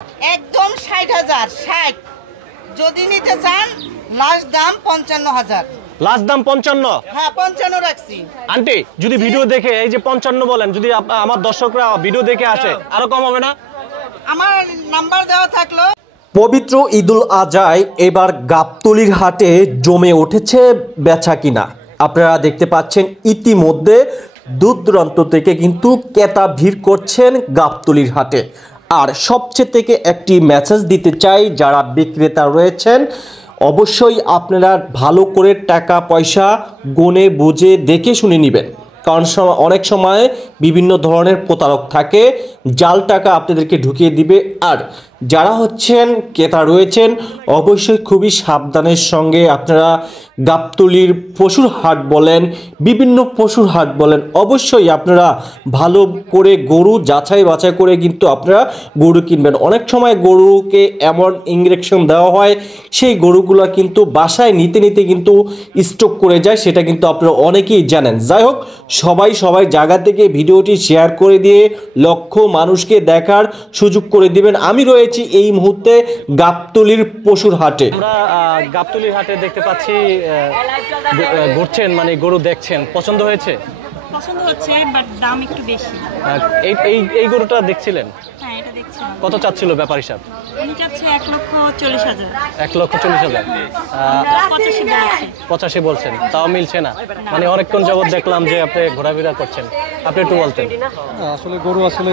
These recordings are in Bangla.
একদম ৬০,০০০ ৬০। যদি নিতে চান লাস্ট দাম ৫৫,০০০। লাস্ট দাম ৫৫? হ্যাঁ ৫৫ রাখছি। আন্টি যদি ভিডিও দেখে এই যে ৫৫ বলেন, যদি আমার দর্শকরা ভিডিও দেখে আসে আরো কম হবে না? আমার নাম্বার দেওয়া থাকলো। পবিত্র ঈদুল আজহায় এবার গাবতলীর হাটে জমে উঠেছে বেচা কিনা। আপনারা দেখতে পাচ্ছেন ইতিমধ্যে দূর দূরান্ত থেকে কিন্তু ক্রেতা ভিড় করছেন গাবতলীর হাটে। আর সবচেয়ে থেকে একটি মেসেজ দিতে চাই, যারা বিক্রেতা রয়েছেন অবশ্যই আপনারা ভালো করে টাকা পয়সা গুনে বুঝে দেখে শুনে নেবেন, কারণ অনেক সময় বিভিন্ন ধরনের প্রতারক থাকে, জাল টাকা আপনাদেরকে ঢুকিয়ে দিবে। আর যারা হচ্ছেন ক্রেতা রয়েছেন অবশ্যই খুবই সাবধানের সঙ্গে আপনারা গাবতলীর পশুর হাট বলেন, বিভিন্ন পশুর হাট বলেন, অবশ্যই আপনারা ভালো করে গরু যাচাই বাছাই করে কিন্তু আপনারা গরু কিনবেন। অনেক সময় গরুকে এমন ইঞ্জেকশন দেওয়া হয়, সেই গরুগুলো কিন্তু বাসায় নিতে নিতে কিন্তু স্টক করে যায়, সেটা কিন্তু আপনারা অনেকেই জানেন। যাই হোক, সবাই জায়গা থেকে ভিডিওটি শেয়ার করে দিয়ে লক্ষ মানুষকে দেখার সুযোগ করে দিবেন। আমি রয়েছি এই মুহূর্তে গাবতলীর পশুর হাটে। আমরা গাবতলীর হাটে দেখতে পাচ্ছি ঘুরছেন, মানে গরু দেখছেন, পছন্দ হয়েছে? পছন্দ হচ্ছে, বাট দাম একটু বেশি। এই গরুটা দেখছিলেন? হ্যাঁ, এটা দেখছি। কত চাচ্ছিল ব্যাপার হিসাব? উনি চাচ্ছে ১,৪০,০০০। ১,৪০,০০০। ৮৫ বলছেন, তাও মিলছে না। মানে অনেকক্ষণ যাবত দেখলাম যে আপনি ঘোরাফেরা করছেন, আপনি একটু বলতেন। আসলে গরু আসলে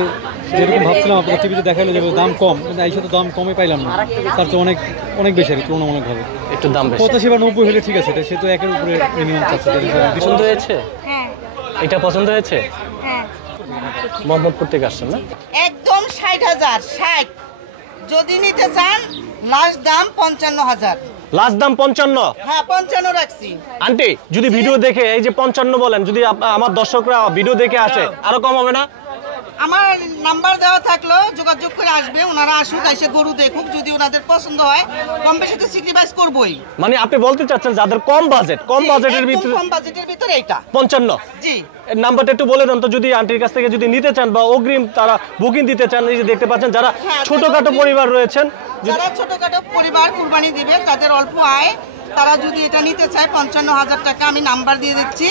যেরকম ভাবছিলাম আপনার টিভিতে দেখাইলো যে দাম কম, কিন্তু এই সাথে দাম কমে পাইলাম না, তার চেয়ে অনেক বেশি আর তুলনামূলকভাবে একটু দাম বেশি। ৮৫ বা ৯০ হলে ঠিক আছে, সে তো একের উপরে মিনিমাম চাচ্ছে। পছন্দ হয়েছে? হ্যাঁ এটা পছন্দ হয়েছে? হ্যাঁ। মোহাম্মদপুর থেকে আসছেন না? একদম ৬০,০০০ ৬০। যদি নিতে চান লাস্ট দাম ৫৫,০০০। লাস্ট দাম ৫৫? হ্যাঁ ৫৫ রাখছি। আন্টি যদি ভিডিও দেখে এই যে ৫৫ বলেন, যদি আমার দর্শকরা ভিডিও দেখে আসে আরো কম হবে না? আমার নাম্বার দেওয়া থাকলো, যোগাযোগ করে আসবে, ওনারা আসুক, এসে গরু দেখুক, যদি ওনাদের পছন্দ হয় কম বেশি তো স্যাক্রিফাইস করবই। মানে আপনি বলতে চাচ্ছেন যাদের কম বাজেটের ভিতরে, কম বাজেটের ভিতরে এইটা ৫৫? জি। নাম্বারটা একটু বলে দেন তো, যদি আন্টির কাছ থেকে যদি নিতে চান বা অগ্রিম তারা বুকিং দিতে চান। এই যে দেখতে পাচ্ছেন যারা ছোটখাটো পরিবার রয়েছেন, যারা ছোটখাটো পরিবার কুরবানি দিবে, তাদের অল্প আয়, তারা যদি এটা নিতে চায় ৫৫,০০০ টাকা আমি নাম্বার দিয়ে দিচ্ছি,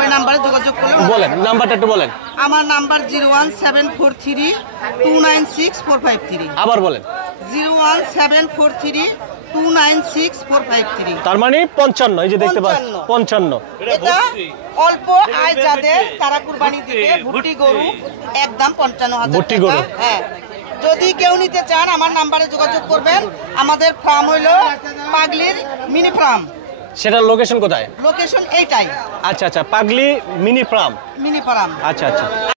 ওই নাম্বারে যোগাযোগ করলে। বলেন নাম্বারটা একটু বলেন। আমার নাম্বার 01743296453। আবার বলেন। 01743296453। তার মানে ৫৫। এই যে দেখতে পাচ্ছেন ৫৫। এটা অল্প আয় যাদের, তারা কুরবানি দিবে। ভুট্টি গরু একদম ৫৫,০০০ ভুট্টি গরু? হ্যাঁ। যদি কেউ নিতে চান আমার নাম্বারে যোগাযোগ করবেন। আমাদের ফার্ম হলো পাগলির মিনি ফার্ম। সেটার লোকেশন কোথায়? লোকেশন এইটাই। আচ্ছা, পাগলি মিনি ফার্ম। Mini farm. আচ্ছা।